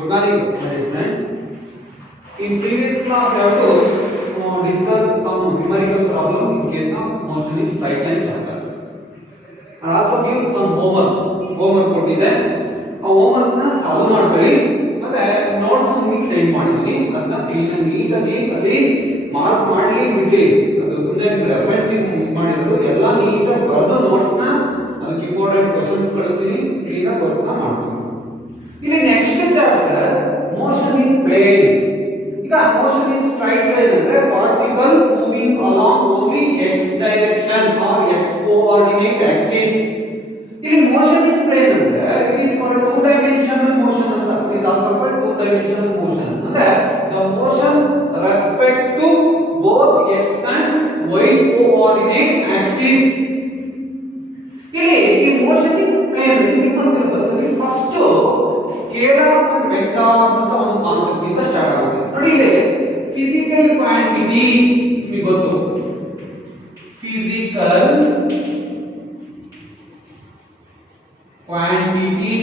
Good morning, my dear friends. In previous class, we have to discuss some numerical problem in case of motion in straight line chapter, and also give some homework. Homework ಕೊಟ್ಟಿದೆ. ಆ homework ನ solve ಮಾಡಬೇಡಿ, ಮತ್ತೆ notes ನಿಮಗೆ send ಮಾಡಿದ್ದೀನಿ. ಅದನ್ನ clean ನೀಟಾಗಿ ಅಲ್ಲಿ ಮಾರ್ಕ್ ಮಾಡಿ ಬಿಡ್ಲಿ. ಅದು ಸುಮ್ಮನೆ ರೆಫರೆನ್ಸ್ ಮಾಡಿರೋದು ಎಲ್ಲ ನೀಟಾಗಿ ಬರೆದು ನೋಟ್ಸ್ ನ ಅದಕ್ಕೆ ಇಂಪಾರ್ಟೆಂಟ್ ಕ್ವೆಶ್ಚನ್ಸ್ ಕಳಿಸ್ತೀನಿ. ಕ್ಲೀನ್ ಆಗಿ ವರ್ಕ್ ನ ಮಾಡ್ತೀನಿ. ಇಲ್ಲಿ next chapter motion in plane. ಈಗ ಮೋಷನ್ ಇನ್ ಸ್ಟ್ರೈಟ್ ಲೈನ್ ಅಂದ್ರೆ particle moving along only x direction or x coordinate axis. ಇಲ್ಲಿ ಮೋಷನ್ ಇನ್ ಪ್ಲೇನ್ ಅಂದ್ರೆ it is for two dimensional motion ಅಂತ. It also for two dimensional motion ಅಂದ್ರೆ the motion respect to both x and y coordinate axis. ಇಲ್ಲಿ ಈ motion in plane ನಿಮ್ಮ syllabus ಅಲ್ಲಿ first ಸ್ಕೇಲಾರ್ಸ್ and ವೆಕ್ಟಾರ್ಸ್ ಅಂತ ಒಂದು concept ಇಂದ ಸ್ಟಾರ್ಟ್ ಆಗುತ್ತೆ. ನೋಡಿ ಇಲ್ಲಿ ಫಿಸಿಕಲ್ ಕ್ವಾಂಟಿಟಿ ನಿಮಗೆ ಗೊತ್ತು. ಫಿಸಿಕಲ್ ಕ್ವಾಂಟಿಟಿ,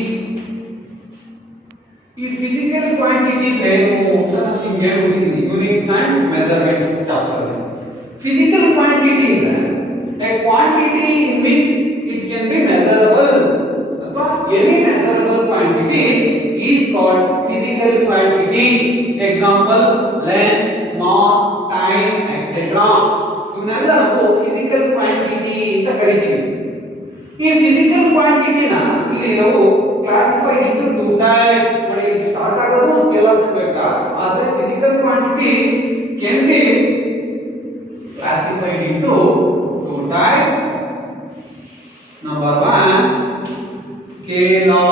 ಈ ಫಿಸಿಕಲ್ ಕ್ವಾಂಟಿಟಿ ಏನು ಅಂತ ನಿಮಗೆ ಹೇಳ್ಬಿಟ್ಟಿದ್ದೀನಿ units and measurements chapter. Physical quantity is a quantity in which it can be measurable. Any measurable quantity is called physical quantity. Example, length, mass, time, etc. ಇವನ್ನೆಲ್ಲ ನಾವು physical quantity ಅಂತ ಕರಿತೀವಿ. ಈ physical quantity ನ ಇಲ್ಲಿ ನಾವು classified into two types. ನೋಡಿ start ಆಗೋದು ಸ್ಕೇಲಾರ್ಸ್ and vectors. ಆದರೆ physical quantity can be classified into two types. Number one, scalar.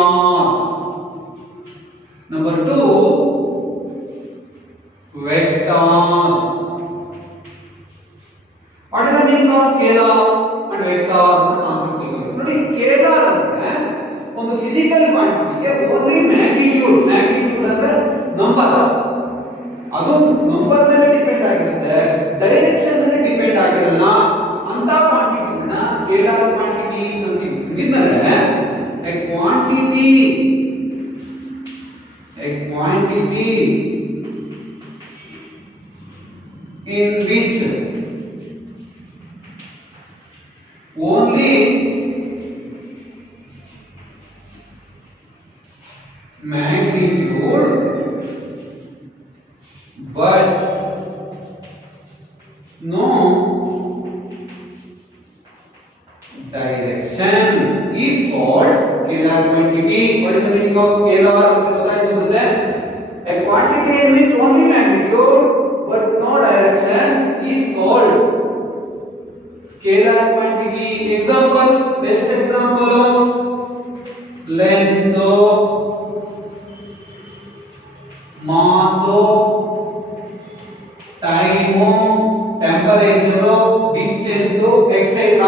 Number two, vector. What is the meaning of scalar and vector? ನೋಡಿ scalar ಅಂದ್ರೆ ಒಂದು physical ಕ್ವಾಂಟಿಟಿಗೆ only magnitude ಅಂದ್ರೆ number, ಅದು number ಮೇಲೆ depend ಆಗಿರುತ್ತೆ, direction ಮೇಲೆ depend ಆಗಿರಲ್ಲ ಅಂತ ಕ್ವಾಂಟಿಟಿನ ಸ್ಕೇಲಾರ್ ಕ್ವಾಂಟಿಟೀಸ್ ಅಂತೀವಿ. ಇದ್ಮೇಲೆ a quantity in which only magnitude but no direction is called scalar quantity. What is the meaning of scalar? A quantity in which only magnitude but no direction is called scalar quantity. Example, best example, length, mass, time, temperature, distance, etc.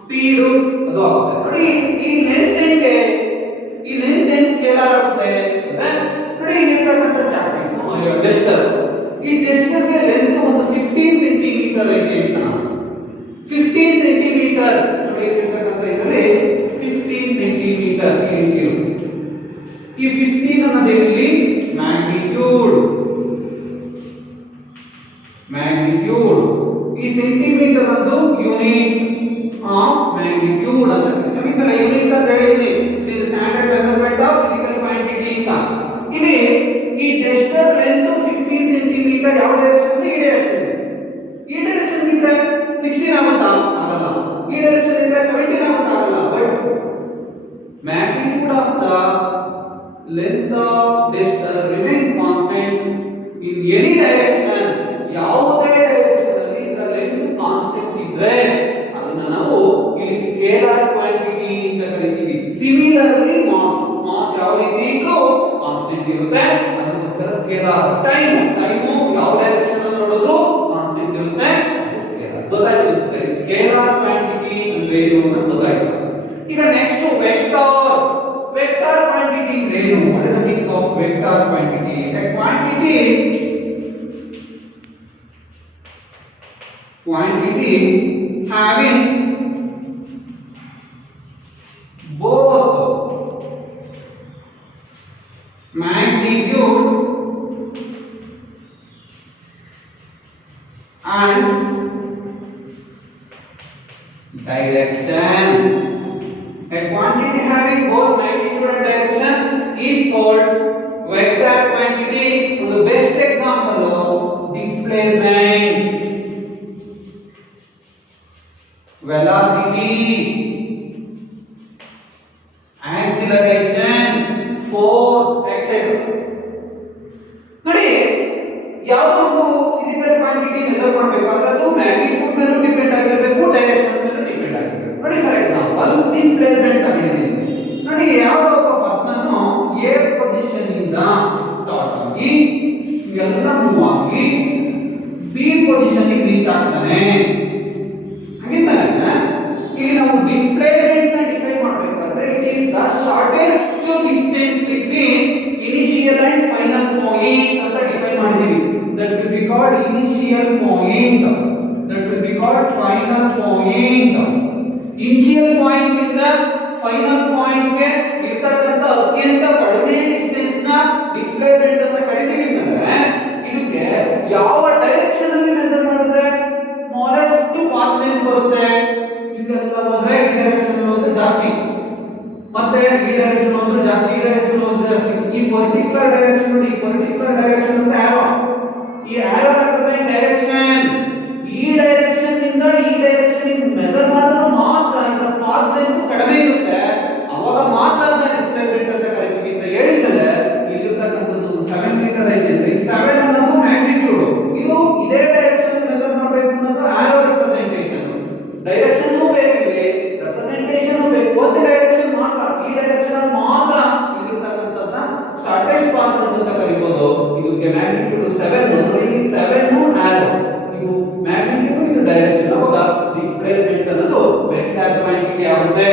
speed ಅದು ಆಗುತ್ತೆ. ನೋಡಿ ಈ length ಹೆಂಗೆ, ಈ length ಹೆಂಗೆ scalar ಆಗುತ್ತೆ ಅಂದ್ರೆ ನೋಡಿ ಇಲ್ಲಿರ್ತಕ್ಕಂಥ ಚಾರ್ಟ್ ಟೆಸ್ಟರ್, ಈ ಟೆಸ್ಟರ್ ಗೆ ಲೆಂತ್ ಒಂದು 15 ಸೆಂಟಿಮೀಟರ್ ಐತೆ ಅಂತ. 15 ಸೆಂಟಿಮೀಟರ್ ನೋಡಿ ಇಲ್ಲಿರ್ತಕ್ಕಂಥ ಇದರಲ್ಲಿ 15 ಸೆಂಟಿಮೀಟರ್ ಇರುತ್ತೆ. ಈ 15 ಅನ್ನೋದು ಇಲ್ಲಿ ಮ್ಯಾಗ್ನಿಟ್ಯೂಡ್, ಈ ಸೆಂಟಿಮೀಟರ್ ಒಂದು ಯೂನಿಟ್ ಆಫ್ ಮ್ಯಾಗ್ನಿಟ್ಯೂಡ್ ಅಂತ ಕರೀತೀವಿ. ಇದನ್ನ ಯೂನಿಟ್ ಅಂತ ಹೇಳಿದೀನಿ. ಇದು standard measurement of physical quantity ಅಂತ. ಇಲ್ಲಿ ಈ ಟೆಸ್ಟರ್ ಲೆಂತ್ 15 ಸೆಂಟಿಮೀಟರ್ ಯಾವ ಡೈರೆಕ್ಷನ್? ಈ ಡೈರೆಕ್ಷನ್. ಈ ಡೈರೆಕ್ಷನ್ ಇದ್ರೆ 16 ಆಗುತ್ತಾ? ಆಗಲ್ಲ. ಈ ಡೈರೆಕ್ಷನ್ ಇದ್ರೆ 17 ಆಗುತ್ತಾ? ಆಗಲ್ಲ. But magnitude of the length of tester remains constant in any direction. ಯಾವುದೇ ಡೈರೆಕ್ಷನ್ ಅಲ್ಲಿ ಇದರ ಲೆಂತ್ ಕಾನ್ಸ್ಟೆಂಟ್ ಇದ್ರೆ ಅದನ್ನ ನಾವು ಇಲ್ಲಿ ಸ್ಕೇಲಾರ್ ಕ್ವಾಂಟಿಟಿ ಅಂತ ಕರಿತೀವಿ. ಸಿಮಿಲರ್ಲಿ ಮಾಸ್ ಯಾವ ರೀತಿ ಇದ್ರೂ ಕಾನ್ಸ್ಟೆಂಟ್ ಇರುತ್ತೆ, ಅದಕ್ಕೋಸ್ಕರ ಸ್ಕೇಲಾರ್. ಟೈಮ್ ಯಾವ ಡೈರೆಕ್ಷನ್ ಅಲ್ಲಿ ನೋಡಿದ್ರು ಕಾನ್ಸ್ಟೆಂಟ್ ಇರುತ್ತೆ, ಸ್ಕೇಲಾರ್. ಗೊತ್ತಾಯ್ತು? ಸ್ಕೇಲಾರ್ ಕ್ವಾಂಟಿಟಿ ಅಂದ್ರೆ ಏನು ಅಂತ ಗೊತ್ತಾಯ್ತು. ಈಗ ನೆಕ್ಸ್ಟ್ ವೆಕ್ಟರ್. ವೆಕ್ಟರ್ ಕ್ವಾಂಟಿಟಿ ಅಂದ್ರೆ ಏನು? What is the meaning of vector quantity? A quantity having both magnitude and direction. A quantity having both magnitude and direction is called vector quantity. The best example of displacement, velocity, acceleration, force, etc. ನೋಡಿ ಯಾವುದೋ ಒಂದು physical quantity measure ಮಾಡಬೇಕಾದ್ರೆ ಅದು magnitude ಮೇಲೂ depend ಆಗಿರಬೇಕು, direction ಮೇಲೂ depend ಆಗಿರಬೇಕು. ನೋಡಿ ಫಾರ್ ಎಕ್ಸಾಂಪಲ್ ಡಿಸ್ಪ್ಲೇಸ್ಮೆಂಟ್ ತಗೊಂಡಿದ್ದೀನಿ. ನೋಡಿ ಯಾವುದೋ ಒಬ್ಬ ಪರ್ಸನ್ ಎ ಪೊಸಿಷನ್ ಇಂದ ಸ್ಟಾರ್ಟ್ ಆಗಿ ಎಲ್ಲ ಮೂವ್ ಆಗಿ ಬಿ ಪೊಸಿಷನ್ ಗೆ ರೀಚ್ ಆಗ್ತಾನೆ. ಹಾಗಿದ್ದಾಗ ಇಲ್ಲಿ ನಾವು ಡಿಸ್ಪ್ಲೇಸ್ಮೆಂಟ್ ನ ಡಿಫೈನ್ ಮಾಡಬೇಕಾದ್ರೆ it is the shortest distance between initial and final point ಅಂತ ಡಿಫೈನ್ ಮಾಡಿದೀವಿ. That will be called initial point, that will be called final point. Initial point ಇಂದ ಫೈನಲ್ ಪಾಯಿಂಟ್ ಗೆ ಇರತಕ್ಕಂತ ಅತ್ಯಂತ ಕಡಿಮೆ ಡಿಸ್ಟೆನ್ಸ್ ನ ಡಿಸ್ಪ್ಲೇಸ್ಮೆಂಟ್ ಅಂತ ಕರಿತೀವಿ. ಅಂದ್ರೆ ಇದಕ್ಕೆ ಯಾವ ಡೈರೆಕ್ಷನ್ ಅಲ್ಲಿ ಮೆಜರ್ ಮಾಡಿದ್ರೆ ಸ್ಮಾಲೆಸ್ಟ್ ಪಾತ್ ಲೆಂತ್ ಬರುತ್ತೆ. ಇದೆಲ್ಲ ಹೋದ್ರೆ ಈ ಡೈರೆಕ್ಷನ್ ಹೋದ್ರೆ ಜಾಸ್ತಿ, ಮತ್ತೆ ಈ ಡೈರೆಕ್ಷನ್ ಹೋದ್ರೆ ಜಾಸ್ತಿ, ಈ ಡೈರೆಕ್ಷನ್ ಹೋದ್ರೆ ಜಾಸ್ತಿ. ಈ ಪರ್ಟಿಕ್ಯುಲರ್ ಡೈರೆಕ್ಷನ್ ನೋಡಿ, ಈ ಪರ್ಟಿಕ್ಯುಲರ್ ಡೈರೆಕ್ಷನ್ ಅಂದ್ರೆ ಆರೋ. ಈ ಆರೋ ರೆಪ್ರೆಸೆಂಟ್ ಡೈರೆಕ್ಷನ್. ಈ ಡೈರೆಕ್ಷನ್ ಇಂದ ಈ ಡೈರೆಕ್ಷನ್ ಮೆಜರ್ ಮಾಡಿದ್ರೆ ಮಾತ್ರ ಇದರ ಪಾತ್ ಲೆಂತ್ ಕಡಿಮೆ ಇರುತ್ತೆ, ಅವಾಗ ಮಾತ್ರ ಅದನ್ನ ಡಿಸ್ಪ್ಲೇಸ್ಮೆಂಟ್ ಅಂತ ಕರಿತೀವಿ ಅಂತ ಹೇಳಿದ್ಮೇಲೆ ಇಲ್ಲಿರ್ತಕ್ಕಂಥದ್ದು 7 ಮೀಟರ್ ಐತೆ ಅಂದ್ರೆ ಈ 7 ಅನ್ನೋದು ಮ್ಯಾಗ್ನಿಟ್ಯೂಡ್. ಇದು ಇದೇ ಡೈರೆಕ್ಷನ್ ಮೆಜರ್ ಮಾಡಬೇಕು ಅನ್ನೋದು ಆರೋ ರೆಪ್ರೆಸೆಂಟೇಷನ್. ಡೈರೆಕ್ಷನ್ ಬೇಕಿದೆ, ರೆಪ್ರೆಸೆಂಟೇಷನ್ ಬೇಕು, ಒಂದು ಡೈರೆಕ್ಷನ್ ಮಾತ್ರ, ಈ ಡೈರೆಕ್ಷನ್ ಮಾತ್ರ ಇಲ್ಲಿರ್ತಕ್ಕಂಥದ್ದನ್ನ ಶಾರ್ಟೆಸ್ಟ್ ಪಾತ್ ಅಂತ ಕರಿಬಹುದು. ಇದಕ್ಕೆ ಮ್ಯಾಗ್ನಿಟ್ಯೂಡ್ 7. ನೋಡಿ ಈ 7 ಆರೋ, ಇದು ಮ್ಯಾಗ್ನಿಟ್ಯೂಡ್, ಇದು ಡೈರೆಕ್ಷನ್. ಅವಾಗ ಡಿಸ್ಪ್ಲೇಸ್ಮೆಂಟ್ ಅನ್ನೋದು ವೆಕ್ಟರ್ ಕ್ವಾಂಟಿಟಿ ಆಗುತ್ತೆ.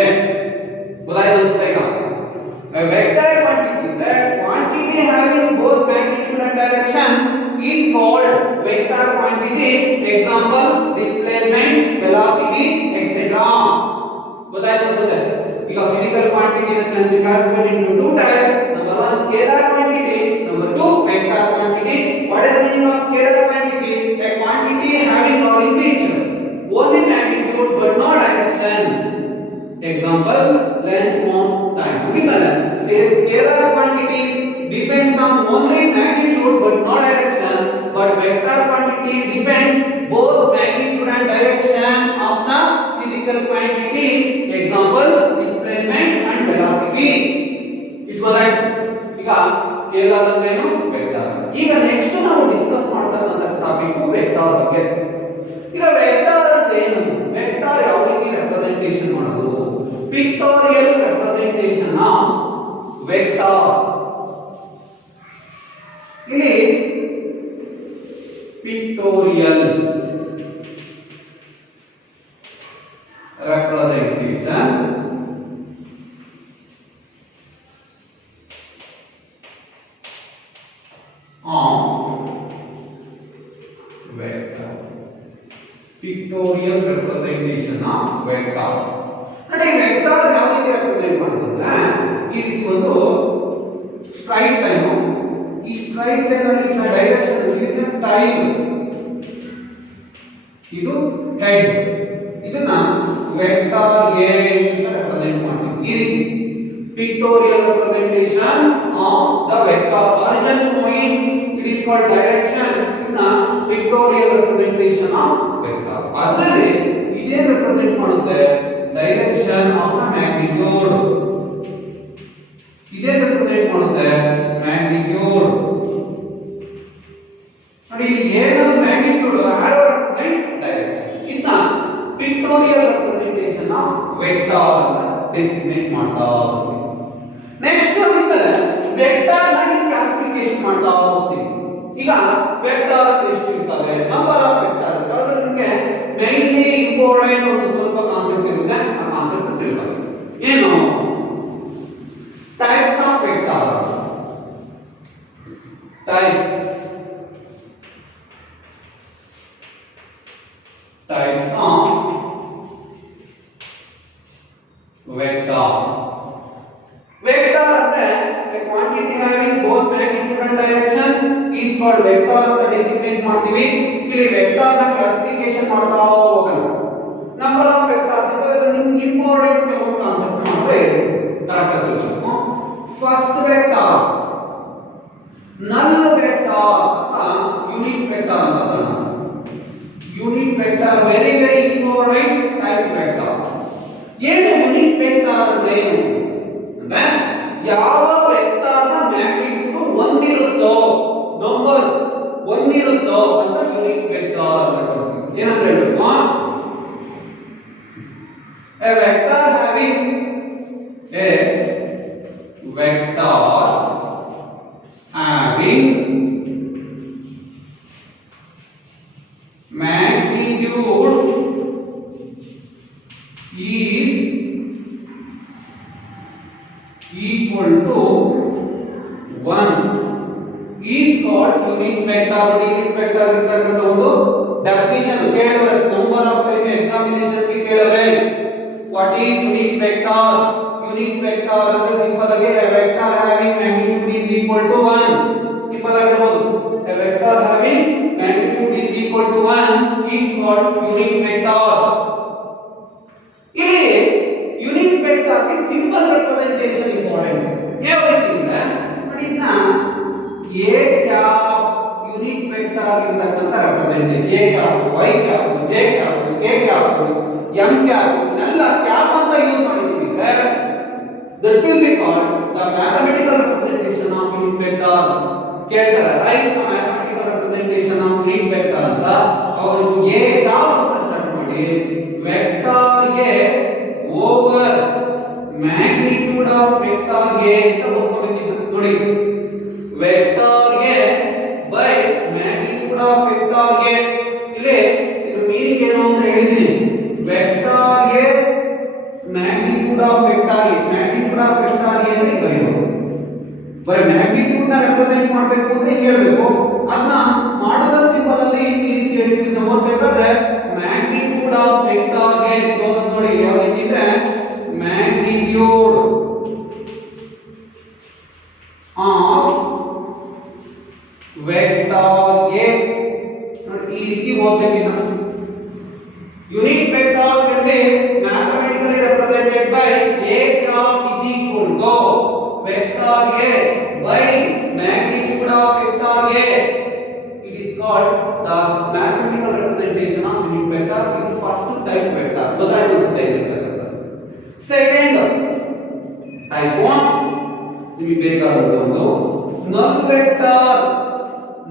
ಗೊತ್ತಾಯ್ತು ಈಗ? A vector quantity, that quantity having both magnitude and direction is called vector quantity. Example, displacement, velocity, etc. ಗೊತ್ತಾಯ್ತು ಸರ್? ಈಗ physical quantity can be classified into two types. Number 1 scalar quantity, number 2 vector quantity. What is the meaning of scalar quantity? A quantity having or in which only magnitude but no direction. Example, length, mass, time. Scalar quantities depends on only magnitude but no direction, but vector quantity depends both magnitude and direction of the physical quantity. Example, displacement and velocity. Is right? ಈಗ scalar ಅಂದ್ರೇನು, vector. ಈಗ next ನಾವು discuss ಮಾಡ್ತಕ್ಕಂತ topic vector ಬಗ್ಗೆ. ಈಗ vector ಅಂದ್ರೆ ಏನು? Vector ಯಾವ ರೀತಿ ರೆಪ್ರೆಸೆಂಟೇಷನ್ ಮಾಡೋದು? Pictorial representation of vector. ಇಲ್ಲಿ pictorial representation of vector. Pictorial representation of vector. ನೋಡಿ ವೆಕ್ಟರ್ ಯಾವ ರೀತಿ ರೆಪ್ರೆಸೆಂಟ್ ಮಾಡೋದಂದ್ರೆ ಈ ರೀತಿ ಒಂದು ಸ್ಟ್ರೈಟ್ ಲೈನ್, ಈ ಸ್ಟ್ರೈಟ್ ಲೈನ್ ಅಲ್ಲಿ ಡೈರೆಕ್ಷನ್ ಇದೆ ಟೈಲ್, ಇದು ಹೆಡ್, ಇದನ್ನ ವೆಕ್ಟರ್ ಎ ಅಂತ ರೆಪ್ರೆಸೆಂಟ್ ಮಾಡ್ತೀವಿ. ಈ ರೀತಿ pictorial representation of the vector. Origin point it is called direction. ಇದನ್ನ ಪಿಕ್ಟೋರಿಯಲ್ ರೆಪ್ರೆಸೆಂಟೇಷನ್ ಆಫ್ ವೆಕ್ಟರ್. ಅದರಲ್ಲಿ ಇದೇ ರೆಪ್ರೆಸೆಂಟ್ ಮಾಡುತ್ತೆ ಡೈರೆಕ್ಷನ್ ಆಫ್ ದ ಮ್ಯಾಗ್ನಿಟ್ಯೂಡ್. ಇದೇ ರೆಪ್ರೆಸೆಂಟ್ ಮಾಡುತ್ತೆ ಮ್ಯಾಗ್ನಿಟ್ಯೂಡ್. ನೋಡಿ ಇಲ್ಲಿ ಏನದು ಮ್ಯಾಗ್ನಿಟ್ಯೂಡ್, ಆರೋ ರೆಪ್ರೆಸೆಂಟ್ ಡೈರೆಕ್ಷನ್. ಇದನ್ನ ಪಿಕ್ಟೋರಿಯಲ್ ರೆಪ್ರೆಸೆಂಟೇಷನ್ ಆಫ್ ವೆಕ್ಟರ್ ಅಂತ ಡೆಸಿಗ್ನೇಟ್ ಮಾಡ್ತಾ ಹೋಗ್ತೀವಿ. ನೆಕ್ಸ್ಟ್ ಆಮೇಲೆ ವೆಕ್ಟರ್ ನ ಕ್ಲಾಸಿಫಿಕೇಶನ್ ಮಾಡ್ತಾ ಹೋಗ್ತೀವಿ. ಈಗ ವೆಕ್ಟರ್ ಎಷ್ಟು ಇರ್ತವೆ, ನಂಬರ್ ಆಫ್ ವೆಕ್ಟರ್ ಇರ್ತವೆ. ನಿಮಗೆ ಮೇನ್ಲಿ ಇಂಪಾರ್ಟೆಂಟ್ ಒಂದು ಸ್ವಲ್ಪ ಕಾನ್ಸೆಪ್ಟ್ ಇರುತ್ತೆ, ಆ ಕಾನ್ಸೆಪ್ಟ್ ತಿಳ್ಕೊಳ್ಳಿ. ಏನು? Types of vector. Types of vector. Vector ಅಂದ್ರೆ a quantity having both called vector ಅಂತ ಡೆಸಿಗ್ನೇಟ್ ಮಾಡ್ತೀವಿ. ಇಲ್ಲಿ ವೆಕ್ಟರ್ ನ ಕ್ಲಾಸಿಫಿಕೇಶನ್ ಮಾಡ್ತಾ ಹೋಗೋಣ. ನಂಬರ್ ಆಫ್ ವೆಕ್ಟರ್ಸ್ ಇದು ನಿಮಗೆ ಇಂಪಾರ್ಟೆಂಟ್ ಕೆಲವು ಕಾನ್ಸೆಪ್ಟ್ ಮಾತ್ರ ಇದೆ, ಕರೆಕ್ಟ್ ಆಗಿ ತಿಳ್ಕೊಳ್ಳಿ. ಫಸ್ಟ್ ವೆಕ್ಟರ್ ನಲ್ ವೆಕ್ಟರ್ ಅಂತ ಯೂನಿಟ್ ವೆಕ್ಟರ್ ಅಂತ ಕರೆಯೋಣ. Unit vector very very important type vector. ಏನು ಯೂನಿಟ್ ವೆಕ್ಟರ್ ಅಂದ್ರೆ ಏನು ಅಂದ್ರೆ ಯಾವ ವೆಕ್ಟರ್ ನ ಮ್ಯಾಗ್ನಿಟ್ಯೂಡ್ 1 ಇರುತ್ತೋ, ನಂಬರ್ 1 ಇರುತ್ತೋ ಅಂತ ಯೂನಿಟ್ ವೆಕ್ಟರ್ ಅಂತ ಕರೀತೀವಿ. ಏನಂತ ಹೇಳ್ಬೇಕು? a vector having a vector having magnitude is equal to 1 is called unit vector. Unit vector ಇರತಕ್ಕಂತ ಒಂದು ಡೆಫಿನಿಷನ್ ಕೇಳಿದ್ರೆ ನಂಬರ್ ಆಫ್ ಟೈಮ್ ಎಕ್ಸಾಮಿನೇಷನ್ ಗೆ ಕೇಳಿದ್ರೆ what is unit vector? Unit vector ಅಂದ್ರೆ ಸಿಂಪಲ್ ಆಗಿ a vector having magnitude is equal to 1. Simple ಆಗಿರಬಹುದು. A vector having magnitude is equal to 1 is called unit vector. ಇಲ್ಲಿ unit vector ಗೆ simple representation important. ಯಾವ ರೀತಿ ಅಂದ್ರೆ ನೋಡಿ, ಇದನ್ನ a ಕ್ಯಾಪ್ ಯೂನಿಟ್ ವೆಕ್ಟರ್ ಇರತಕ್ಕಂತ representation a cap, y cap, j cap, k cap, m cap ಎಲ್ಲ cap ಅಂತ ಯೂಸ್ ಮಾಡಿದ್ದೀವಿ. that will be called the mathematical representation of unit vector. ಕೇಳ್ತಾರೆ right the mathematical representation of unit vector ಅಂತ. ಅವರು a cap ಅಂತ start ಮಾಡಿ vector a over magnitude of vector a ಅಂತ ಬರ್ಕೊಂಡಿದ್ದೀವಿ. ನೋಡಿ, vector a by magnitude of vector a. ಇಲ್ಲಿ ಇದ್ರ meaning ಏನು ಅಂತ ಹೇಳಿದೀನಿ. Vector a magnitude of vector a, magnitude of vector a ಅಂದ್ರೆ ಬರೆಯೋದು. ಬೈ ಮ್ಯಾಗ್ನಿಟ್ಯೂಡ್ ನ ರೆಪ್ರೆಸೆಂಟ್ ಮಾಡಬೇಕು ಅಂತ ಹಿಂಗೆ ಹೇಳಬೇಕು. ಅದನ್ನ ಮಾಡದ ಸಿಂಬಲ್ ಅಲ್ಲಿ ಈ ರೀತಿ ಹೇಳ್ತೀವಿ. ನಾವು ಓದಬೇಕಾದ್ರೆ ಮ್ಯಾಗ್ನಿಟ್ಯೂಡ್ ಆಫ್ ವೆಕ್ಟರ್ a ಓದೋದು ನೋಡಿ ಯಾವ ರೀತಿ ಇದೆ. ಮ್ಯಾಗ್ನಿಟ್ಯೂಡ್ ಆಫ್ ವೆಕ್ಟರ್ a ಈ ರೀತಿ ಓದಬೇಕಿಲ್ಲ. Unit vector can be mathematically represented by a cap is equal to vector a by magnitude of vector a. It is called the mathematical representation of unit vector. It is first type vector. Second type one ನಿಮಗೆ ಬೇಕಾದಂತದ್ದು null vector.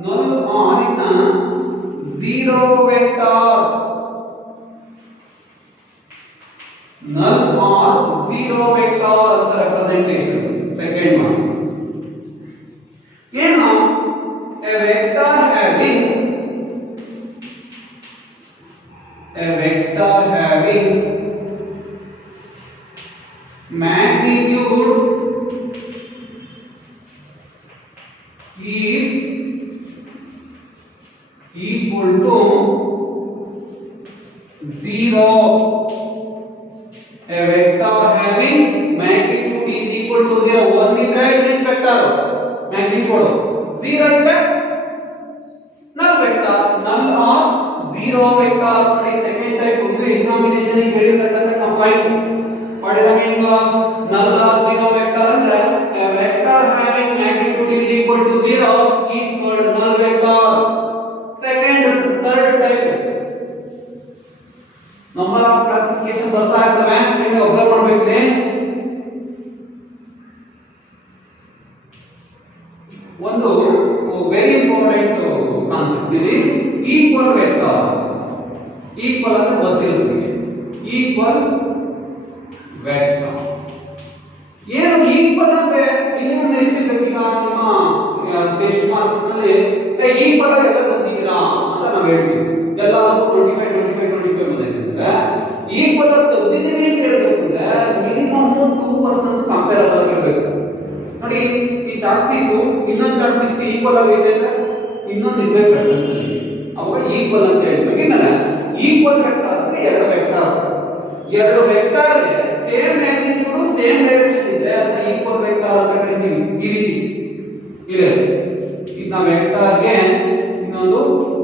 null on in zero vector. null or zero vector ಅಂತ representation. Second one ಏನು a vector having magnitude is equal to 0. A vector having magnitude is equal to 0. 1 is unit vector magnitude, 0 is null vector. null or zero vector. Second type of examination is ಹೇಳಿರತಕ್ಕಂತ compile. What is the meaning of null or zero vector? ಅಂದ್ರೆ a vector having magnitude is equal to 0 is called null vector. Second, third type number of classification ಬರ್ತಾ ಇರ್ತವೆ, ನೀವು observe ಮಾಡಬೇಕು. ಒಂದು very important concept ಇದೆ, equal vector. Equal ಅಂದ್ರೆ ಗೊತ್ತಿರುತ್ತೆ, equal vector ಏನು ಈಕ್ವಲ್ ಅಂದ್ರೆ ಮಿನಿಮಮ್ ಎಷ್ಟು ಬೇಕೀಗ ನಿಮ್ಮ ಟೆಸ್ಟ್ ಮಾರ್ಕ್ಸ್ ನಲ್ಲಿ ಈಕ್ವಲ್ ಆಗಿ ಎಲ್ಲ ಬಂದಿದ್ದೀರಾ ಅಂತ ನಾವು ಹೇಳ್ತೀವಿ. ಎಲ್ಲರೂ 25 ಬಂದಿದೆ. ಈಕ್ವಲ್ ಆಗಿ ತೆಗೆದಿದ್ದೀವಿ ಅಂತ ಹೇಳ್ಬೇಕು ಅಂದ್ರೆ ಮಿನಿಮಮ್ 2% ಕಂಪೇರಬಲ್ ಆಗಿರಬೇಕು. ನೋಡಿ, ಈ ಚಾಕ್ ಪೀಸ್ ಇನ್ನೊಂದು ಚಾಕ್ ಪೀಸ್ ಈಕ್ವಲ್ ಆಗೈತೆ ಅಂದ್ರೆ ಇನ್ನೊಂದು ಇರ್ಬೇಕು ಡಿಫರೆನ್ಸ್ ಅಲ್ಲಿ, ಅವಾಗ ಈಕ್ವಲ್ ಅಂತ ಹೇಳ್ಬೇಕು. ಇನ್ನು ಈಕ್ವಲ್ ವೆಕ್ಟರ್ ಅಂದ್ರೆ ಎರಡು vector same magnitude same direction ಇದೆ ಅಂತ ಈಕ್ವಲ್ ವೆಕ್ಟರ್ ಅಂತ ಕರಿತೀವಿ. ಈ ರೀತಿ ಇದೆ. ಈ ಇದನ್ನ ವೆಕ್ಟರ್ ಗೆ ಇನ್ನೊಂದು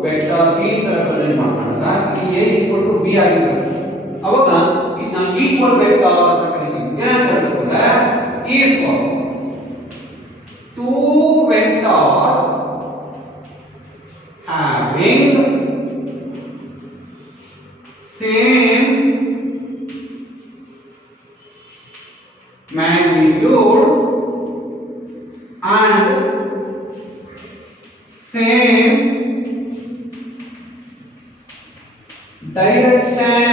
ವೆಕ್ಟರ್ b ತರ ಪ್ರೆಸೆಂಟ್ ಮಾಡ್ಕೊಂಡಾಗ ಈ a = b ಆಗಿರುತ್ತೆ. ಅವಾಗ ಇದನ್ನ ಈಕ್ವಲ್ ವೆಕ್ಟರ್ ಅಂತ ಕರೀತೀವಿ. ಏನಂತ ಹೇಳ್ತಾರೆ? if two vectors having same magnitude and same direction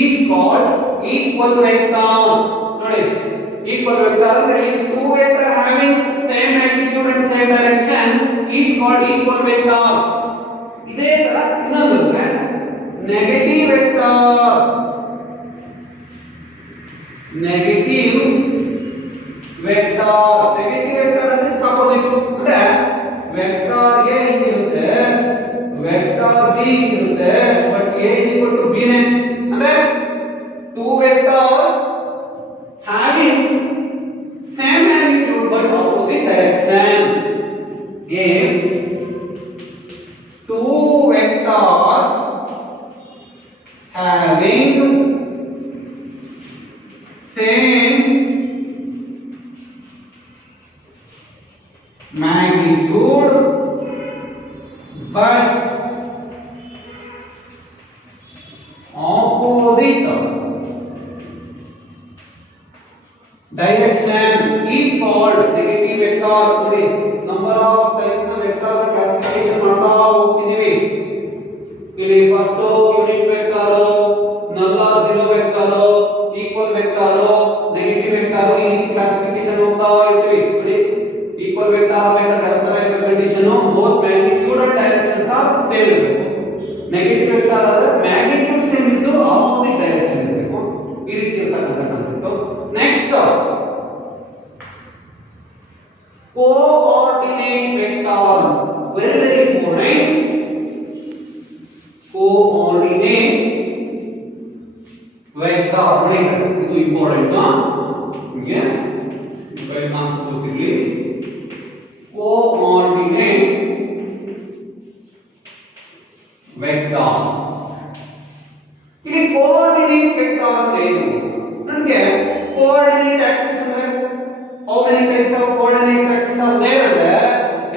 is called equal vector. ನೋಡಿ, equal vector ಅಂದ್ರೆ if two vector having same magnitude and same direction is called equal vector. ಇದೇ ತರ ಇನ್ನೊಂದು ನೆಗೆಟಿವ್ ವೆಕ್ಟರ್. ನೆಗೆಟಿವ್ ವೆಕ್ಟರ್ ಅಂದ್ರೆ opposite. ಅಂದ್ರೆ vector a ಇರುತ್ತೆ, vector b ಇರುತ್ತೆ, but a = b ನೇ. ಅಂದ್ರೆ two vector having same magnitude but opposite direction. If two vectors having same magnitude but opposite direction is called negative vector. ನೋಡಿ, number of types ನ vector ನ classification ಮಾಡ್ತಾ ಹೋಗ್ತಿದೀವಿ. ಇಲ್ಲಿ first unit vector, null or zero vector, equal vector, negative vector, ಈ ರೀತಿ classification ಹೋಗ್ತಾ ಇರ್ತೀವಿ. ನೋಡಿ, ಈಕ್ವಲ್ ವೆಕ್ಟರ್ ಆಗಬೇಕಾದ್ರೆ ಯಾವ ತರ ಇರಬೇಕು condition? Both magnitude and directions are same ಇರಬೇಕು. ನೆಗೆಟಿವ್ ವೆಕ್ಟರ್ ಆದ್ರೆ ಮ್ಯಾಗ್ನಿಟ್ಯೂಡ್ ಸೇಮ್ ಇದ್ದು ಆಪೋಸಿಟ್ ಡೈರೆಕ್ಷನ್ ಇರಬೇಕು. ಈ ರೀತಿ ಇರತಕ್ಕಂತ concept. Next coordinate vector, very important. Coordinate vector ಇದು ಇಂಪಾರ್ಟೆಂಟ್. ನಿಮಗೆ ಈ ಕಾನ್ಸೆಪ್ಟ್ ಗೊತ್ತಿರಲಿ. coordinate vector. ಇಲ್ಲಿ coordinate vector ಅಂದ್ರೆ ಏನು? ನನಗೆ coordinate axis ಅಂದ್ರೆ how many types of coordinate axes are there?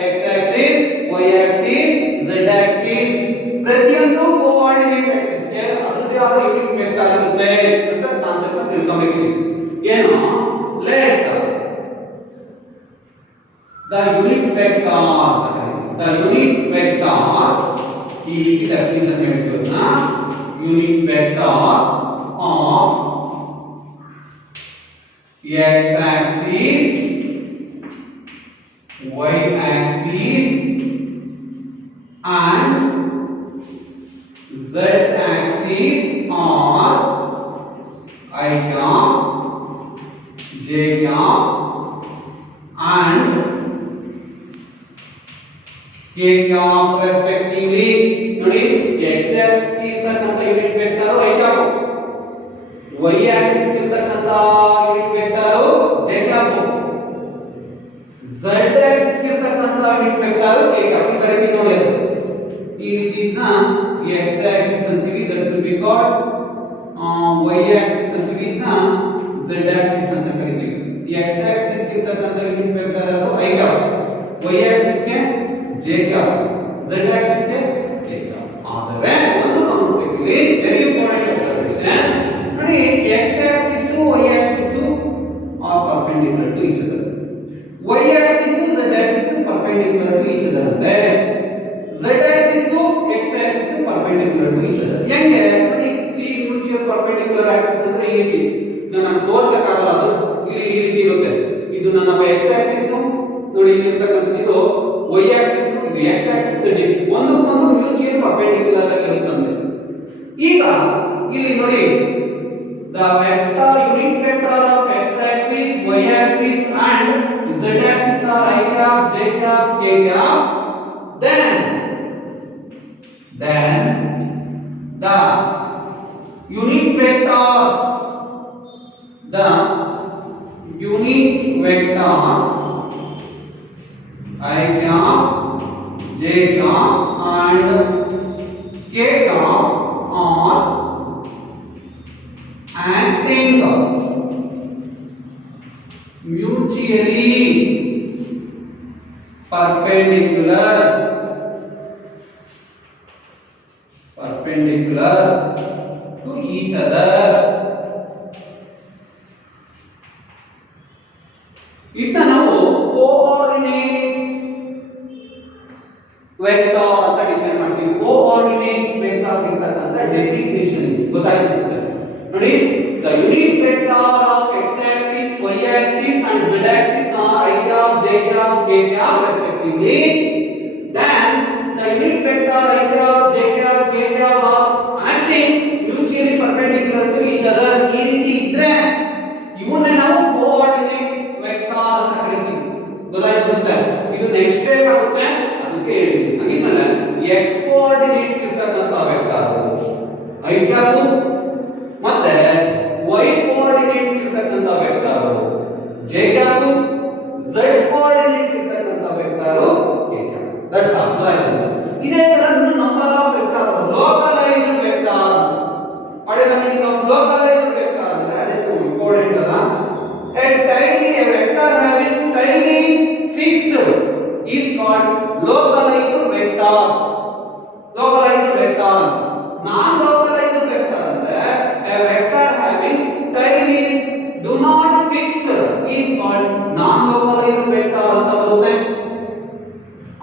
X axis, y axis, z axis. ಪ್ರತಿಯೊಂದು ಕೋಆರ್ಡಿನೇಟ್ ಆಕ್ಸಿಸ್ ಗೆ ಅದರದೇ ಆದ ಯೂನಿಟ್ ವೆಕ್ಟರ್ ಇರುತ್ತೆ ಅಂತ ಕಾನ್ಸೆಪ್ಟ್ ಅನ್ನು ತಿಳ್ಕೊಬೇಕು. ಏನು? Let the unit vector the unit vector ಈ ರೀತಿ definition ಹೇಳ್ತೀವನ್ನ unit vectors of x axis, y axis and z axis are I cap, j cap and k cap respectively. ನೋಡಿ, x axis ಇರತಕ್ಕಂತ unit vector I cap, y axis ಇರತಕ್ಕಂತ unit vector j cap, z axis ಇರತಕ್ಕಂತ unit vector k cap. ಈ ರೀತಿ ನೋಡಿ, ಈ ರೀತಿನ x axis ಅಂತೀವಿ, that will be called y axis ಅಂತೀವಿ, ಇದನ್ನ z axis ಅಂತ ಕರೀತೀವಿ. ಈ x axis ಇರತಕ್ಕಂತ ಯೂನಿಟ್ ವೆಕ್ಟರ್ ಅದು I cap, y axis ಗೆ j cap, z axis ಗೆ k cap. ಆದರೆ ಒಂದು ಕಾನ್ಸೆಪ್ಟ್ ಇಲ್ಲಿ ವೆರಿ ಇಂಪಾರ್ಟೆಂಟ್ ಅಬ್ಸರ್ವೇಷನ್. ನೋಡಿ, x axis y axis are perpendicular to each other. Y axis z axis perpendicular to each other ಅಂದ್ರೆ z axis x axis perpendicular to each other. ಹೆಂಗೆ? ನೋಡಿ, 3 mutual perpendicular axis ಅಂದ್ರೆ ಈ ರೀತಿ ನಾನು ತೋರಿಸಕ್ಕಾಗಲ್ಲ, ಅದು ಇಲ್ಲಿ ಈ ರೀತಿ ಇರುತ್ತೆ. ಇದು ನನ್ನ x axis, ನೋಡಿ ಇಲ್ಲಿ ಇರತಕ್ಕಂಥದ್ದು ಇದು y axis, ಇದು x axis ಒಂದಕ್ಕೊಂದು ಮ್ಯೂಚುವಲ್ ಪರ್ಪೆಂಡಿಕ್ಯುಲರ್ ಆಗಿ ಇರುತ್ತಂತೆ. ಈಗ ಇಲ್ಲಿ ನೋಡಿ, the vector unit vector of x axis, y axis and z axis are I cap, j cap, k cap. Then the unit vectors and cation are acting mutually perpendicular to each other. ಇದನ್ನ ನಾವು coordinates vector ಅಂತ define ಮಾಡ್ತೀವಿ. Coordinates vector ಇರ್ತಕ್ಕಂಥ designation ಗೊತ್ತಾಯ್ತು ನೋಡಿ. The unit vector of x-axis, y-axis and z-axis are i cap, j cap, k cap respectively. Then the unit vector i cap, j cap, k cap are acting mutually perpendicular to each other. ಈ ರೀತಿ ಇದ್ರೆ ಇವನ್ನೇ ನಾವು coordinates vector ಅಂತ ಕರಿತೀವಿ. ಗೊತ್ತಾಯ್ತು ಅಂತ ಇದು next ಬೇಕಾಗುತ್ತೆ ಅದಕ್ಕೆ ಹೇಳಿ. ಹಾಗಿದ್ಮೇಲೆ x ಕೋಆರ್ಡಿನೇಟ್ಸ್ ಇರ್ತಕ್ಕಂಥ ವೆಕ್ಟರ್ i cap ಮತ್ತೆ y ಕೋಆರ್ಡಿನೇಟ್ಸ್ ಇರ್ತಕ್ಕಂಥ vector j cap, z coordinate ಇರ್ತಕ್ಕಂಥ vector k cap. That's all. ಇದೇ ತರ number of vector localized vector. What is the meaning of localized vector ಅಂದ್ರೆ ಅದೇ ಇಂಪಾರ್ಟೆಂಟ್ ಅಲ್ಲ. a vector having tightly fixed is called localized vector. Localized vector. Non-localized vector ಅಂದ್ರೆ a vector having tightly do not fixed is called non-localized vector ಅಂತ ಬರುತ್ತೆ.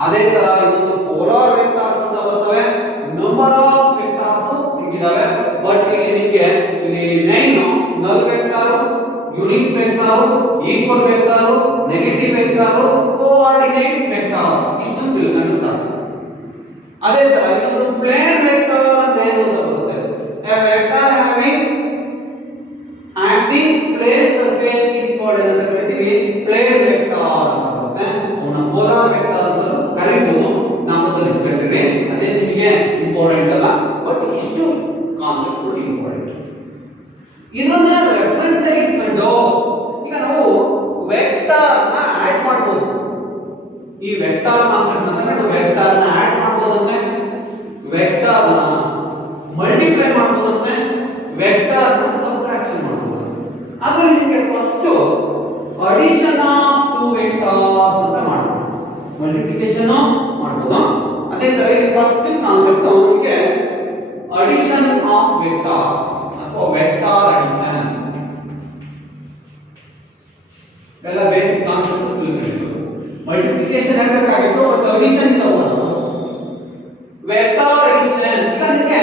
ಅದೇ ತರ ಇನ್ನೊಂದು polar vectors ಅಂತ ಬರ್ತವೆ. ನಂಬರ್ ಆಫ್ ವೆಕ್ಟರ್ಸ್ ಇದಾವೆ. ಬಟ್ ಇಲ್ಲಿ ನಿಮಗೆ ಇಲ್ಲಿ 9 ನಲ್ vector, unit vector, equal vector, negative vector, coordinate vector ಇಷ್ಟು ತಿಳ್ಕೊಂಡು ಸಾಕು. ಅದೇ ತರ ಇನ್ನೊಂದು ಪ್ಲೇನ್ ವೆಕ್ಟರ್ ಅಂತ ಏನು ಬರುತ್ತೆ. a vector having acting plane surface is called ಅಂತ ಕರಿತೀವಿ ಪ್ಲೇನ್ ವೆಕ್ಟರ್ ಅಂತ ಬರುತ್ತೆ. ಅವನ ಪೋಲಾರ್ ವೆಕ್ಟರ್ ಅಂತ ಕರೀಬಹುದು. ನಾಮದಲ್ಲಿ ಇಟ್ಕೊಂಡಿರಿ. ಅದೇ ನಿಮಗೆ ಇಂಪಾರ್ಟೆಂಟ್ ಅಲ್ಲ, ಬಟ್ ಇಷ್ಟು ಕಾನ್ಸೆಪ್ಟ್ ಇಂಪಾರ್ಟೆಂಟ್. ಇದನ್ನ ರೆಫರೆನ್ಸ್ ಆಗಿ ಇಟ್ಕೊಂಡು ಈಗ ನಾವು ವೆಕ್ಟರ್ ನ ಆಡ್ ಮಾಡಬಹುದು. ಈ ವೆಕ್ಟರ್ ಕಾನ್ಸೆಪ್ಟ್ ಅಂತ ವೆಕ್ಟರ್ ನ ಆಡ್ ಮಾಡಬಹುದಂತೆ, ವೆಕ್ಟರ್ ನ ಮಲ್ಟಿಪ್ಲೈ ಮಾಡಬಹುದಂತೆ, ವೆಕ್ಟರ್ ನ ಸಬ್ಟ್ರಾಕ್ಷನ್ ಮಾಡಬಹುದು. ಆದ್ರೆ ನಿಮಗೆ first addition of two vectors ಅಂತ ಮಾಡಬಹುದು. ಮಲ್ಟಿಪ್ಲಿಕೇಶನ್ ಮಾಡಬಹುದು. ಅದೇ ತರ ಇಲ್ಲಿ ಫಸ್ಟ್ ಕಾನ್ಸೆಪ್ಟ್ ಅವನಿಗೆ ಅಡಿಷನ್ ಆಫ್ ವೆಕ್ಟರ್ ಅಥವಾ ವೆಕ್ಟರ್ ಅಡಿಷನ್ ಎಲ್ಲ ಬೇಸಿಕ್ ಕಾನ್ಸೆಪ್ಟ್ ತಿಳ್ಕೊಂಡಿದ್ದು. ಮಲ್ಟಿಪ್ಲಿಕೇಶನ್ ಹೇಳಬೇಕಾಗಿತ್ತು, ಮತ್ತು ಅಡಿಷನ್ ತಗೋಬಹುದು. ವೆಕ್ಟರ್ ಅಡಿಷನ್ ಈಗ ನಿಮಗೆ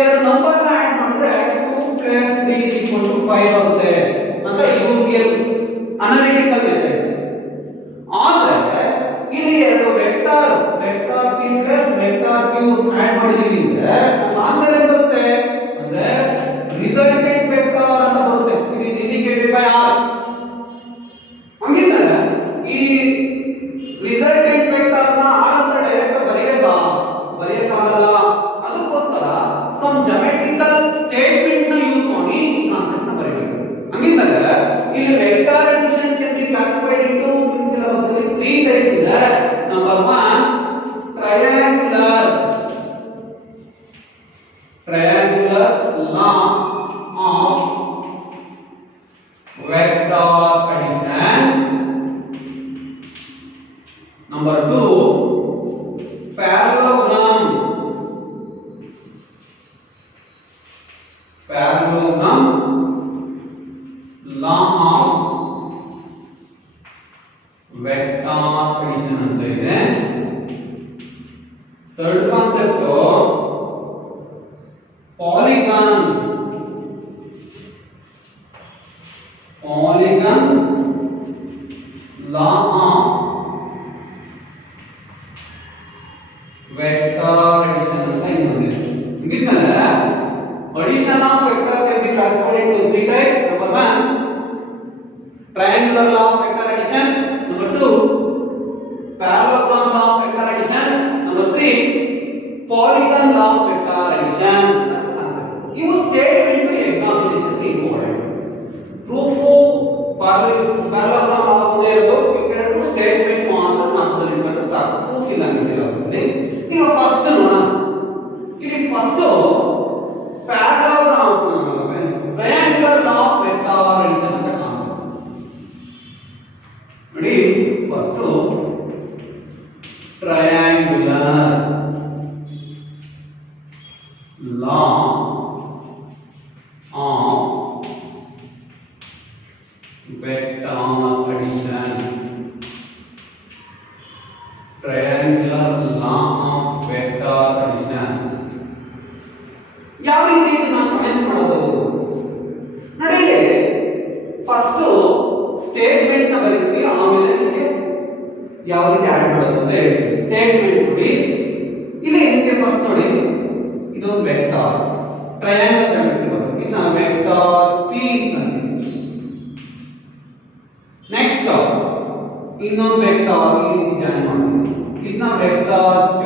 ಎರಡು ನಂಬರ್ ನ ಆಡ್ ಮಾಡಿದ್ರೆ 2 + 3 = 5 ಆಗುತ್ತೆ ಅಂತ ಯೂಶುವಲ್ ಅನಾಲಿಟಿಕಲ್ ಮೆಥಡ್. ಆದ್ರೆ ಇಲ್ಲಿ ಎರಡು vector p + vector q add ಮಾಡಿದೀವಿ ಅಂದ್ರೆ ಆನ್ಸರ್ ಏನು ಬರುತ್ತೆ ಅಂದ್ರೆ ರಿಸಲ್ಟೆಂಟ್ ವೆಕ್ಟರ್ ಅಂತ ಬರುತ್ತೆ. It is indicated by r. ಹಂಗಿದ್ರೆ ಈ ರಿಸಲ್ಟೆಂಟ್ ವೆಕ್ಟರ್ ನ r ಅಂತ ಡೈರೆಕ್ಟ್ ಬರೆಯಕ್ಕಾಗಲ್ಲ. ಅದಕ್ಕೋಸ್ಕರ ಸಮ್ ಜಾಮೆಟ್ರಿಕಲ್ ಸ್ಟೇಟ್ಮೆಂಟ್ ನ ಯೂಸ್ ಮಾಡಿ ಈ ಕಾನ್ಸೆಪ್ಟ್ ನ ಬರೆಯಬೇಕು. ಹಂಗಿದ್ರೆ ಇಲ್ಲಿ vector addition can be classified into syllabus ಅಲ್ಲಿ 3 ಟೈಪ್ಸ್ ಇದೆ. Number 1 triangular law of vector addition. Number 2 parallelogram law of vector addition ಅಂತ ಇದೆ. Third concept polygon law of vector addition ಅಂತ ಇನ್ನೊಂದಿದೆ. ಹೀಗಿದ್ಮೇಲೆ addition of vector can be classified into 3 types. Number 1 triangular law of vector addition. Number 2 parallelogram law of vector addition. Number 3 polygon law of vector addition. ಇವು statement examination important. Proof paragraph ಆಗೋದೇ ಇರೋದು ಇವೆರಡು statement ಮಾತ್ರ ನಾಮದಲ್ಲಿ ಇಟ್ಕೊಂಡು ಸಾಕು. Proof ಇಲ್ಲ syllabus ಅಲ್ಲಿ. ಈಗ ಫಸ್ಟ್ ನೋಡಿ first triangular law of vector addition triangular law of vector addition ಯಾವ ರೀತಿ ಇದನ್ನ ಕಮೆಂಟ್ ಮಾಡೋದು ನೋಡಿ ಫಸ್ಟ್ ಸ್ಟೇಟ್ಮೆಂಟ್ ನ ಬರೀತೀವಿ ಆಮೇಲೆ ನಿಮಗೆ ಯಾವ ರೀತಿ ಆಡ್ ಮಾಡೋದು ಅಂತ ಹೇಳ್ತೀನಿ ಸ್ಟೇಟ್ಮೆಂಟ್ ನೋಡಿ ಇಲ್ಲಿ ನಿಮಗೆ ಫಸ್ಟ್ ನೋಡಿ ಇದೊಂದು ವೆಕ್ಟರ್ ಟ್ರಯಾಂಗಲ್ ತಗೊಂಡು ಬರುತ್ತೆ ಇದನ್ನ ವೆಕ್ಟರ್ p ಅಂತೀವಿ ನೆಕ್ಸ್ಟ್ ಇನ್ನೊಂದು ವೆಕ್ಟರ್ ಈ ರೀತಿ ಜಾಯಿನ್ ಮಾಡ್ತೀವಿ ಇದನ್ನ ವೆಕ್ಟರ್ q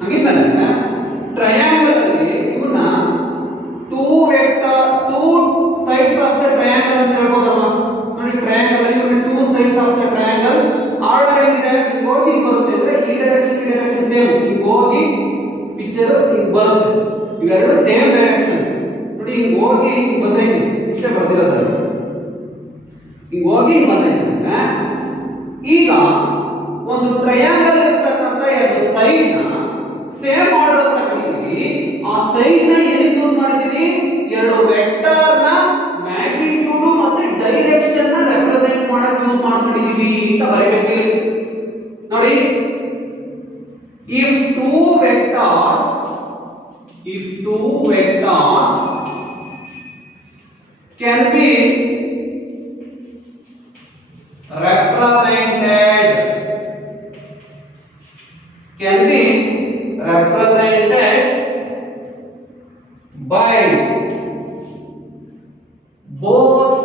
ಹಾಗಿದ್ಮೇಲೆ ಟ್ರಯಾಂಗಲ್ ಅಲ್ಲಿ ಇವನ್ನ two sides of the triangle ಅಂತ ಹೇಳ್ಬೋದಲ್ವಾ ನೋಡಿ ಟ್ರಯಾಂಗಲ್ ಅಲ್ಲಿ ಇವನ್ನ two sides of the triangle order ಏನಿದೆ ಹೋಗಿ ಬರುತ್ತೆ ಅಂದ್ರೆ ಈ ಡೈರೆಕ್ಷನ್ ಸೇಮ್ ಈಗ ಹೋಗಿ ಪಿಕ್ಚರ್ ಈಗ ಬರುತ್ತೆ ಇವೆರಡು ಸೇಮ್ ಡೈರೆಕ್ಷನ್ ನೋಡಿ ಈಗ ಹೋಗಿ ಈಗ ಬಂದೈತೆ ಇಷ್ಟೇ ಬರ್ತಿರೋದಲ್ಲ ಈಗ ಹೋಗಿ ಬಂದೈತೆ ಈಗ ಒಂದು ಟ್ರಯಾಂಗಲ್ ಇರತಕ್ಕಂತ ಎರಡು ಸೈಡ್ ನ ಸೇಮ್ ಆರ್ಡರ್ ತಗೊಂಡಿದ್ದೀವಿ ಆ ಸೈಡ್ ನ ಏನಕ್ಕೆ ಯೂಸ್ ಮಾಡಿದೀವಿ ಎರಡು ವೆಕ್ಟರ್ ನ ಮ್ಯಾಗ್ನಿಟ್ಯೂಡ್ ಮತ್ತೆ ಡೈರೆಕ್ಷನ್ ನ ರೆಪ್ರೆಸೆಂಟ್ ಮಾಡಕ್ಕೆ ಯೂಸ್ ಮಾಡ್ಕೊಂಡಿದೀವಿ ಅಂತ ಬರೀಬೇಕಿಲ್ಲಿ ನೋಡಿ if two vectors can be represented by both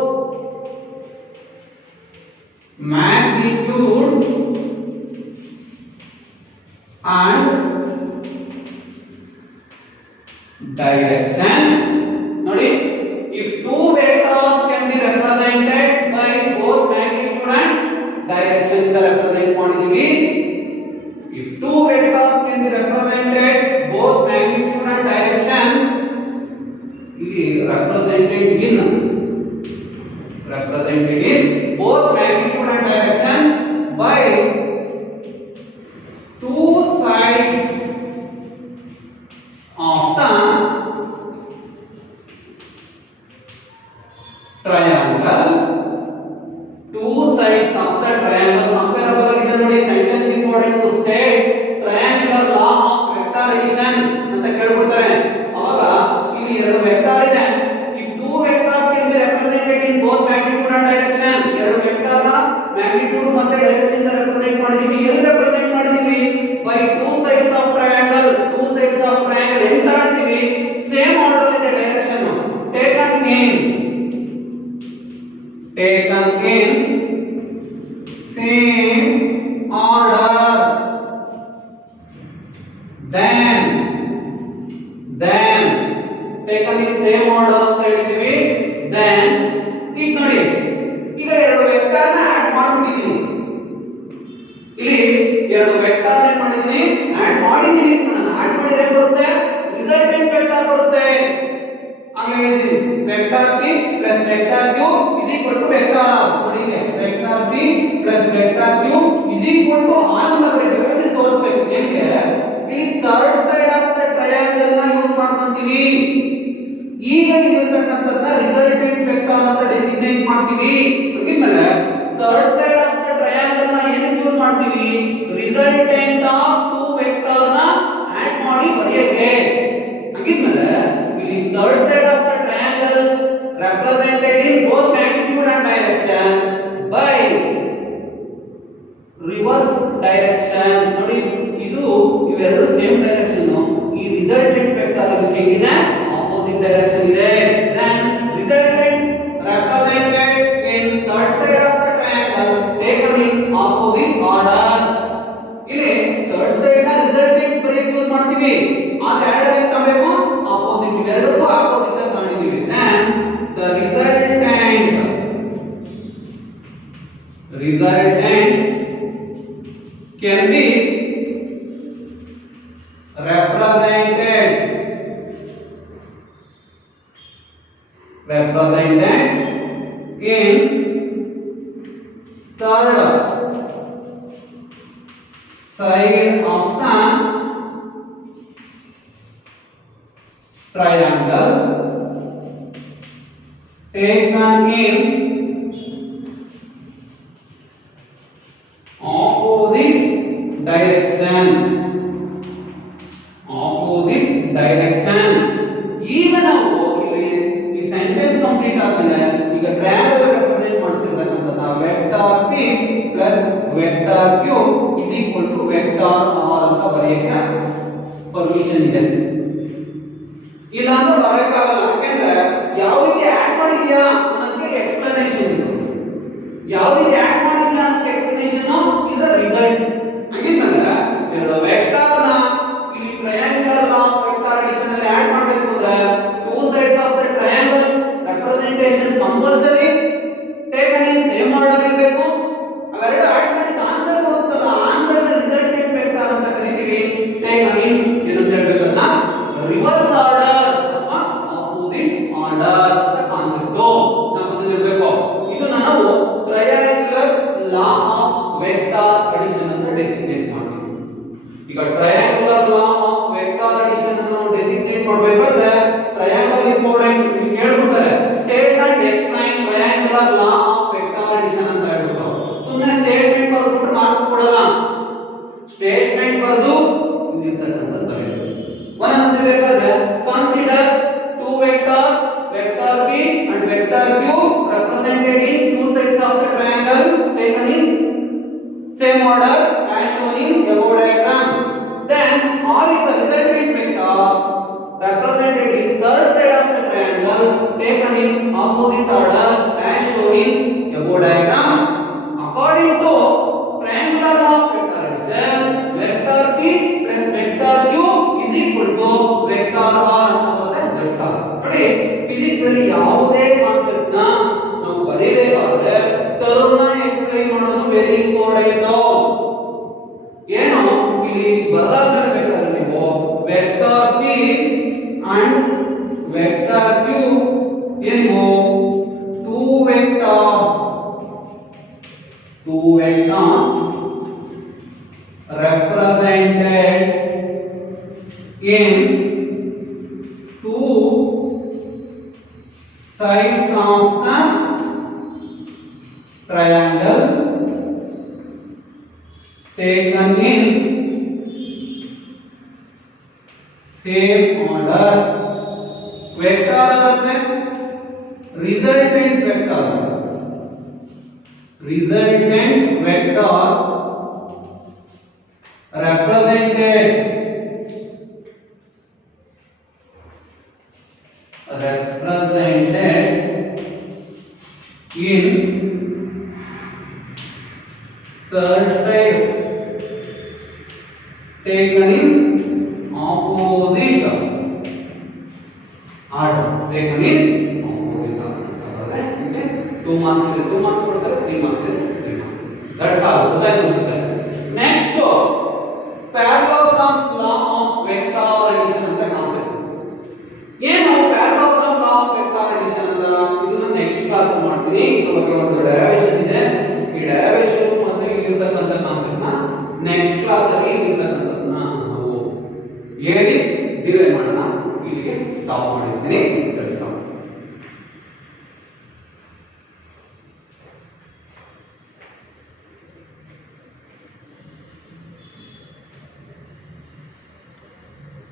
magnitude and direction ನೋಡಿ if two vectors can be represented by both magnitude and direction ಇಂದ represent ಮಾಡಿದೀವಿ if two vectors can be represented both magnitude and direction ಇಲ್ಲಿ represented in both magnitude and direction by two sides of the triangle comparable ಇದೆ ನೋಡಿ sentence important to state triangular law of vector addition ಅಂತ ಕೇಳ್ಬಿಡ್ತಾರೆ ಅವಾಗ ಇಲ್ಲಿ ಎರಡು vector ಇದೆ if two vectors can be represented in both magnitude and direction ಎರಡು vector ನ ಮ್ಯಾಗ್ನಿಟ್ಯೂಡ್ ಮತ್ತೆ ಡೈರೆಕ್ಷನ್ ನ ರೆಪ್ರೆಸೆಂಟ್ ಮಾಡಿದೀವಿ ಎಲ್ಲಿ ರೆಪ್ರೆಸೆಂಟ್ ಮಾಡಿದೀವಿ by two sides of triangle ಎಲ್ಲಿ ತಗೊಂಡಿದೀವಿ ಸೇಮ್ ಆರ್ಡರ್ ಇದೆ direction taken in same order then taken in same order ಅಂತ ಹೇಳಿದೀವಿ then ಈಗ ನೋಡಿ ಈಗ ಎರಡು ವೆಕ್ಟರ್ ನ ಆಡ್ ಮಾಡ್ಬಿಟ್ಟಿದೀನಿ ಇಲ್ಲಿ ಎರಡು ವೆಕ್ಟರ್ ನ ಮಾಡಿದೀನಿ ಆಡ್ ಮಾಡಿದೀನಿ ನಾನು ಆಡ್ ಮಾಡಿದ್ರೆ ಬರುತ್ತೆ ರಿಸಲ್ಟೆಂಟ್ ವೆಕ್ಟರ್ ಬರುತ್ತೆ ಆಗ ಹೇಳಿದೀನಿ vector p plus vector q is equal to vector r ನೋಡಿ vector p plus vector q is equal to r ಅಂತ ಬರೀಬೇಕು ಅಂತ ತೋರಿಸಬೇಕು ಹೇಗೆ ಇಲ್ಲಿ third side of the triangle ನ ಯೂಸ್ ಮಾಡ್ಕೊಂತೀವಿ ಈಗ ಇರತಕ್ಕಂತದನ್ನ ರಿಸಲ್ಟೆಂಟ್ ವೆಕ್ಟರ್ ಅಂತ ಡೆಸಿಗ್ನೇಟ್ ಮಾಡ್ತೀವಿ ಹಾಗಿದ್ಮೇಲೆ third side of the triangle ನ ಏನಕ್ಕೆ ಯೂಸ್ ಮಾಡ್ತೀವಿ ರಿಸಲ್ಟೆಂಟ್ ಆಫ್ ಟೂ ವೆಕ್ಟರ್ ನ ಆಡ್ ಮಾಡಿ ಬರೆಯಕ್ಕೆ ಹಾಗಿದ್ಮೇಲೆ ಇಲ್ಲಿ third side of the triangle represented in both magnitude and direction by reverse direction ನೋಡಿ ಇದು ಇವೆರಡು ಸೇಮ್ ಡೈರೆಕ್ಷನ್ ಈ ರಿಸಲ್ಟೆಂಟ್ ವೆಕ್ಟರ್ ಇದು ಹೇಗಿದೆ ಆಪೋಸಿಟ್ ಡೈರೆಕ್ಷನ್ ಇದೆ then resultant represented in third side of the triangle taken in opposite order ಇಲ್ಲಿ third side ನ resultant ಬರೆಯಕ್ಕೆ use ಮಾಡ್ತೀವಿ ಆದ್ರೆ ಆಡ್ ಆಗಿ ತಗೋಬೇಕು ಆಪೋಸಿಟ್ ಇವೆರಡಕ್ಕೂ ಆಪೋಸಿಟ್ ಅಂತ ತಗೊಂಡಿದ್ದೀವಿ then the resultant can be represented in third side of the triangle taken in opposite direction. Opposite direction. ಈಗ ನಾವು ಇಲ್ಲಿ ಈ ಸೆಂಟೆನ್ಸ್ ಕಂಪ್ಲೀಟ್ ಆದ್ಮೇಲೆ ಈಗ ಟ್ರಯಾಂಗಲ್ ರೆಪ್ರೆಸೆಂಟ್ ಮಾಡ್ತಿರ್ತಕ್ಕಂಥದ್ದು vector p plus vector q is equal to vector r ಅಂತ ಬರೆಯಕ್ಕೆ permission ಇದೆ. ಇಲ್ಲ ಅಂದ್ರೆ ಬರೆಯಕ್ಕಾಗಲ್ಲ, ಯಾಕೆಂದ್ರೆ ಯಾವ ರೀತಿ ಆಡ್ ಮಾಡಿದ್ಯಾ ಅನ್ನೋದಕ್ಕೆ ಎಕ್ಸ್ಪ್ಲನೇಷನ್ ಇದೆ. ಯಾವ ರೀತಿ ಆಡ್ ಮಾಡಿದ್ಯಾ ಅನ್ನೋದಕ್ಕೆ ಎಕ್ಸ್ಪ್ಲನೇಷನ್ ಇದರ ರಿಸಲ್ಟ್. ಹಂಗಿದ್ಮೇಲೆ ಎರಡು ವೆಕ್ಟರ್ ನ ಇಲ್ಲಿ triangle law of vector addition ಅಲ್ಲಿ ಆಡ್ ಮಾಡಬೇಕು ಅಂದ್ರೆ two sides of the triangle representation compulsory taken in same order ಇರಬೇಕು. ಅವೆರಡು ಆಡ್ ಮಾಡಿದ ಆನ್ಸರ್ ಬರುತ್ತಲ್ಲ, ಆನ್ಸರ್ ರಿಸಲ್ಟೆಂಟ್ ವೆಕ್ಟರ್ ಅಂತ ಕರಿತೀವಿ. ಟೇಕನ್ ಇನ್ ಏನಂತ ಹೇಳ್ಬೇಕನ್ನ ರಿವರ್ಸ್ ಆರ್ಡರ್ ಅಥವಾ ಆಪೋಸಿಟ್ ಆರ್ಡರ್ ಅಂತ ಕಾನ್ಸೆಪ್ಟ್ ನಮಗೆ ಇರಬೇಕು. ಇದು ನಾವು triangular law of vector addition ಅಂತ ಡೆಸಿಗ್ನೇಟ್ ಮಾಡ್ತೀವಿ. ಈಗ triangular law of vector addition ಅನ್ನು ಡೆಸಿಗ್ನೇಟ್ ಮಾಡಬೇಕಾದ್ರೆ ಟ್ರಯಾಂಗಲ್ ಇಂಪಾರ್ಟೆಂಟ್. ನೀವು ಕೇಳ್ಬಿಡ್ತಾರೆ statement explain triangular law of vector addition ಅಂತ ಹೇಳ್ಬಿಟ್ಟು ಸುಮ್ಮನೆ ಸ್ಟೇಟ್ಮೆಂಟ್ ಬರೆದ್ಬಿಟ್ಟು ಮಾರ್ಕ್ ಕೊಡಲ್ಲ. ಸ್ಟೇಟ್ಮೆಂಟ್ ಬರೆದು ಇಲ್ಲಿರ್ತಕ್ಕಂಥ ತಲೆಗಳು ಒಂದೊಂದು ಬೇಕಾದ್ರೆ consider two vectors vector p and vector q represented in two sides of the triangle taken in same order as shown in above diagram. Then r is the resultant vector represented in third side of the triangle taken in opposite order as shown in above diagram. According to triangular law of vector addition, vector p plus vector q is equal to vector r ಅಂತ that's all. ನೋಡಿ physics ಅಲ್ಲಿ ಯಾವುದೇ concept ನ ನಾವು ಬರೀಬೇಕಾದ್ರೆ term ನ explain ಮಾಡೋದು very important. ಏನು ಇಲ್ಲಿ ಬದಲಾವಣೆ ಬೇಕಾದ್ರೆ ನೀವು vector p and vector q ಏನು two vectors represented in two sides of the triangle taken in same order. Vector ಅಂದ್ರೆ resultant vector represented in third side taken in opposite order. Taken in opposite order. Okay, 2 marks ಕೊಡ್ತಾರೆ, 3 marks ಇದೆ, 3 marks. That's all. ಗೊತ್ತಾಯ್ತು ಅನ್ಸುತ್ತೆ. Next, parallelogram law of vector addition ಅಂತ concept. ಏನು parallelogram law of vector addition ಅಂತ ಇದನ್ನ next class ಮಾಡ್ತೀನಿ. ಇದರ ಬಗ್ಗೆ ಒಂದು ಡೆರಿವೇಶನ್ ಇದೆ. ಈ ಡೆರಿವೇಶನ್ ಮತ್ತು ಇಲ್ಲಿರ್ತಕ್ಕಂಥ ಕಾನ್ಸೆಪ್ಟ್ ನ ನೆಕ್ಸ್ಟ್ ಕ್ಲಾಸ್ ಅಲ್ಲಿ ಇಲ್ಲಿರ್ತಕ್ಕಂಥದನ್ನ ನಾವು ಹೇಳಿ ಡಿರೈವ್ ಮಾಡೋಣ. ಇಲ್ಲಿಗೆ ಸ್ಟಾಪ್ ಮಾಡಿರ್ತೀನಿ.